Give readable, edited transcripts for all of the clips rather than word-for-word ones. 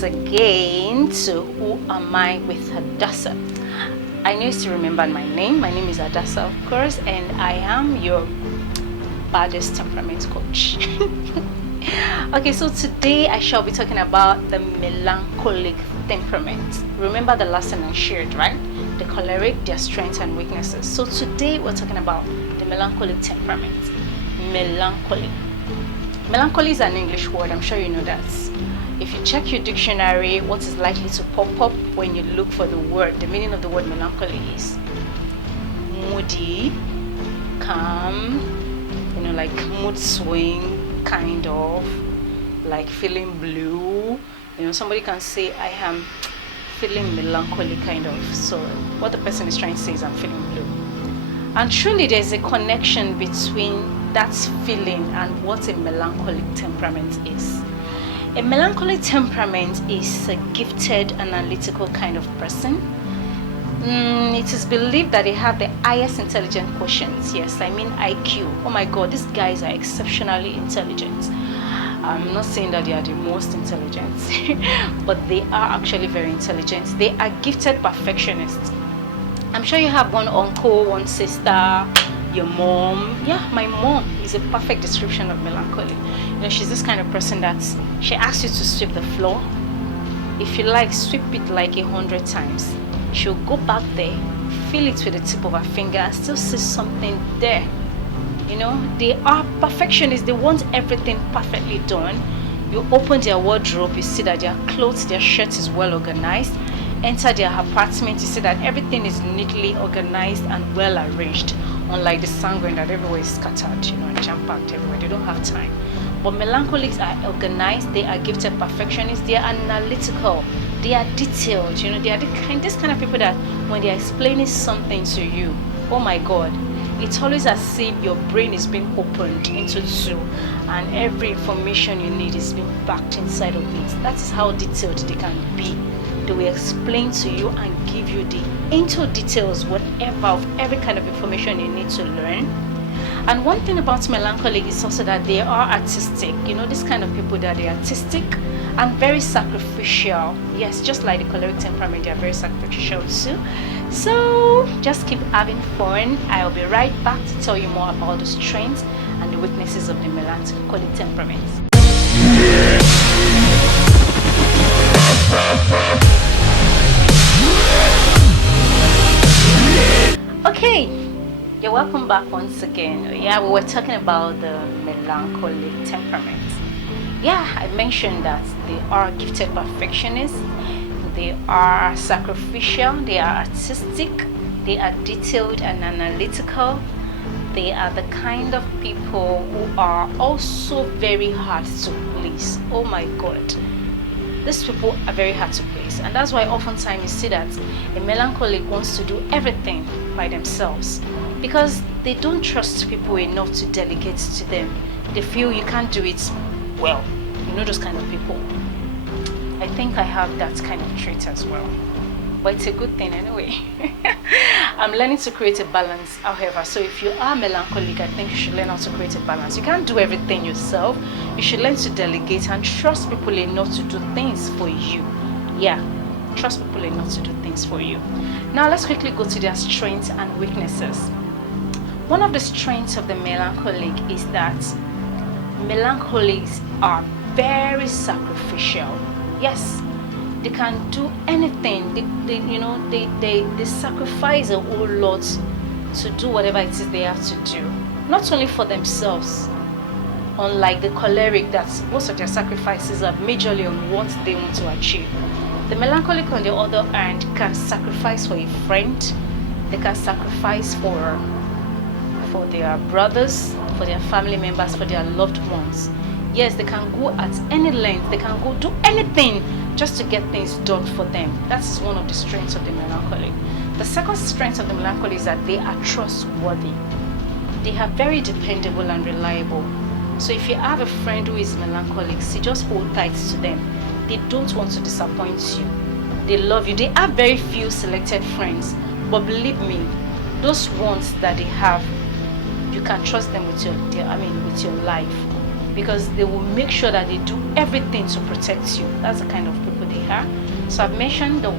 once again to Who Am I with Hadassah. I know you still remember my name. My name is Hadassah, of course, and I am your baddest temperament coach. Okay, so today I shall be talking about the melancholic temperament. Remember the lesson I shared, right? The choleric, their strengths and weaknesses. So today we're talking about the melancholic temperament. Melancholy. Melancholy is an English word, I'm sure you know that. If you check your dictionary, what is likely to pop up when you look for the word, the meaning of the word melancholy is moody, calm, like mood swing, kind of, like feeling blue. Somebody can say, I am feeling melancholy, kind of. So what the person is trying to say is, I'm feeling blue. And truly, there's a connection between that feeling and what a melancholic temperament is. A melancholic temperament is a gifted, analytical kind of person. It is believed that they have the highest intelligent quotient. Yes, I mean IQ. Oh my God, these guys are exceptionally intelligent. I'm not saying that they are the most intelligent, but they are actually very intelligent. They are gifted perfectionists. I'm sure you have one uncle, one sister, your mom. Yeah, my mom is a perfect description of melancholy. She's this kind of person that she asks you to sweep the floor. If you like, sweep it like 100 times. She'll go back there, feel it with the tip of her finger and still see something there. They are perfectionists. They want everything perfectly done. You open their wardrobe, you see that their clothes, their shirt is well organized. Enter their apartment, you see that everything is neatly organized and well arranged. Unlike the sanguine that everywhere is scattered, and jam-packed everywhere. They don't have time. But melancholics are organized, they are gifted perfectionists, they are analytical, they are detailed, they are this kind of people that when they are explaining something to you, oh my God, it's always as if your brain is being opened into two and every information you need is being packed inside of it. That is how detailed they can be. They will explain to you and give you the into details, whatever, of every kind of information you need to learn. And one thing about melancholic is also that they are artistic. This kind of people that they are artistic and very sacrificial. Yes, just like the choleric temperament, they are very sacrificial too. So just keep having fun. I'll be right back to tell you more about the strengths and the weaknesses of the melancholic temperament. Okay, you're welcome back once again. Yeah, we were talking about the melancholic temperament. Yeah, I mentioned that they are gifted perfectionists, they are sacrificial, they are artistic, they are detailed and analytical. They are the kind of people who are also very hard to please. Oh my God. These people are very hard to please, and that's why oftentimes you see that a melancholic wants to do everything by themselves because they don't trust people enough to delegate to them. They feel you can't do it well. Those kind of people. I think I have that kind of trait as well, but it's a good thing anyway. I'm learning to create a balance, however. So if you are melancholic, I think you should learn how to create a balance. You can't do everything yourself. You should learn to delegate and trust people enough to do things for you. Yeah, trust people enough to do things for you. Now let's quickly go to their strengths and weaknesses. One of the strengths of the melancholic is that melancholics are very sacrificial. Yes, they can do anything. They sacrifice a whole lot to do whatever it is they have to do, not only for themselves. Unlike the choleric, that most of their sacrifices are majorly on what they want to achieve. The melancholic, on the other hand, can sacrifice for a friend. They can sacrifice for their brothers, for their family members, for their loved ones. Yes, they can go at any length, they can go do anything just to get things done for them. That is one of the strengths of the melancholic. The second strength of the melancholic is that they are trustworthy. They are very dependable and reliable. So if you have a friend who is melancholic, see, just hold tight to them. They don't want to disappoint you. They love you. They have very few selected friends, but believe me, those ones that they have, you can trust them with your life. because they will make sure that they do everything to protect you. That's the kind of people they are. So I've mentioned the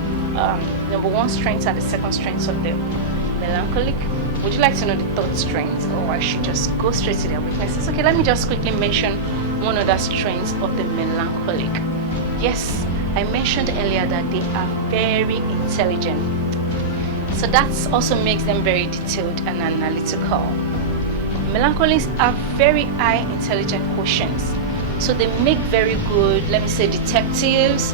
number one strength and the second strength of the melancholic. Would you like to know the third strength, or I should just go straight to their weaknesses? Okay, let me just quickly mention one other strength of the melancholic. Yes, I mentioned earlier that they are very intelligent. So that also makes them very detailed and analytical. Melancholics are very high intelligent quotients. So they make very good, let me say, detectives.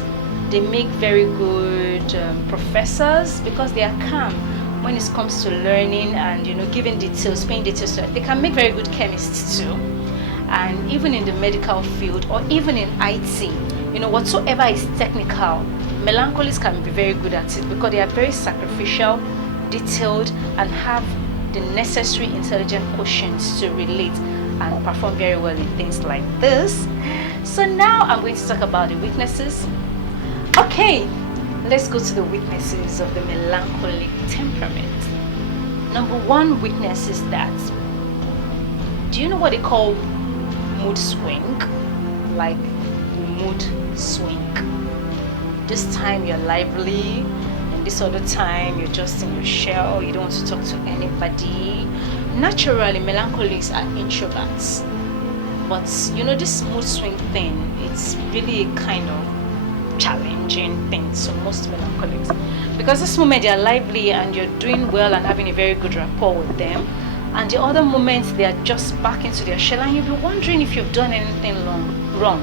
They make very good professors, because they are calm when it comes to learning and giving details, paying details. They can make very good chemists too. And even in the medical field, or even in IT, whatsoever is technical, melancholics can be very good at it, because they are very sacrificial, detailed, and have the necessary intelligent quotients to relate and perform very well in things like this. So now I'm going to talk about the weaknesses. Okay, let's go to the weaknesses of the melancholic temperament. Number one weakness is that, do you know what they call mood swing? Like mood swing. This time you're lively, and this other time you're just in your shell, you don't want to talk to anybody. Naturally, melancholics are introverts, but this mood swing thing, it's really a kind of challenging thing to most melancholics, because this moment they are lively and you're doing well and having a very good rapport with them, and the other moments they are just back into their shell, and you'll be wondering if you've done anything wrong.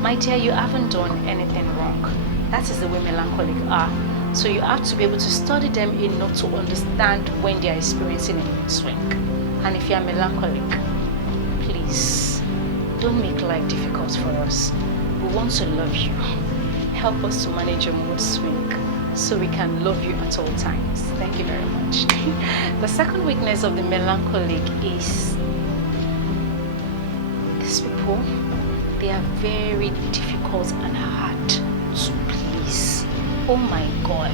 My dear, you haven't done anything wrong. That is the way melancholic are. So you have to be able to study them enough to understand when they are experiencing a mood swing. And if you are melancholic, please don't make life difficult for us. We want to love you. Help us to manage your mood swing so we can love you at all times. Thank you very much. The second weakness of the melancholic is these people, they are very difficult and hard to please. Oh my God.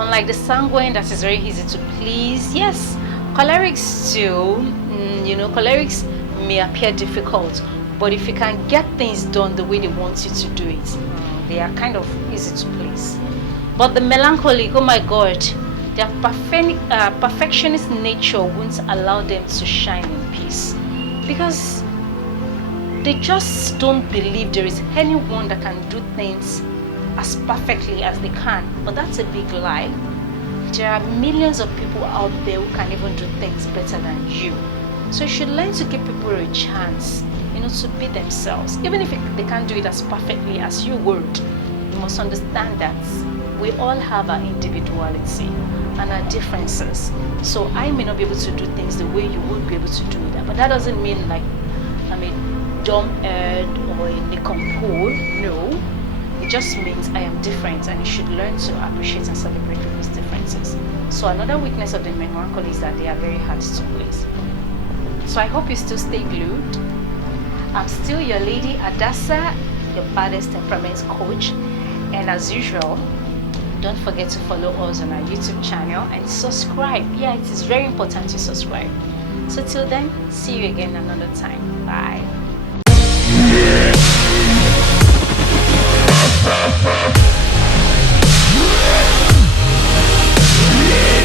Unlike the sanguine that is very easy to please, yes, cholerics too, cholerics may appear difficult, but if you can get things done the way they want you to do it, they are kind of easy to please. But the melancholic, oh my God, their perfectionist nature won't allow them to shine in peace, because they just don't believe there is anyone that can do things as perfectly as they can. But that's a big lie. There are millions of people out there who can even do things better than you. So you should learn to give people a chance, to be themselves. Even if they can't do it as perfectly as you would, you must understand that we all have our individuality and our differences. So I may not be able to do things the way you would be able to do that, but that doesn't mean like I'm a dumb-head or a nincompoop. No, it just means I am different, and you should learn to appreciate and celebrate people's differences. So another weakness of the melancholic is that they are very hard to please. So I hope you still stay glued. I'm still your lady Hadassah, your baddest temperament coach, and as usual, don't forget to follow us on our YouTube channel and subscribe. Yeah, it is very important to subscribe. So till then, see you again another time. Bye.